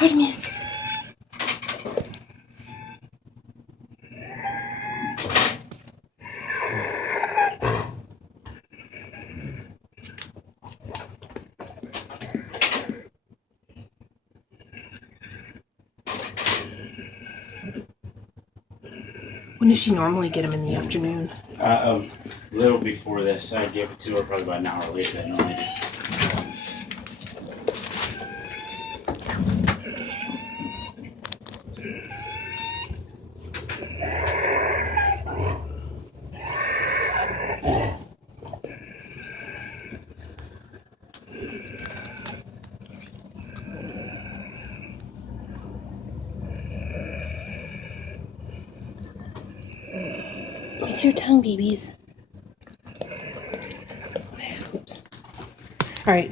Artemis. When does she normally get them in the afternoon? A little before this, I gave it to her probably about an hour later than normal. What's your tongue, babies? Oops. All right.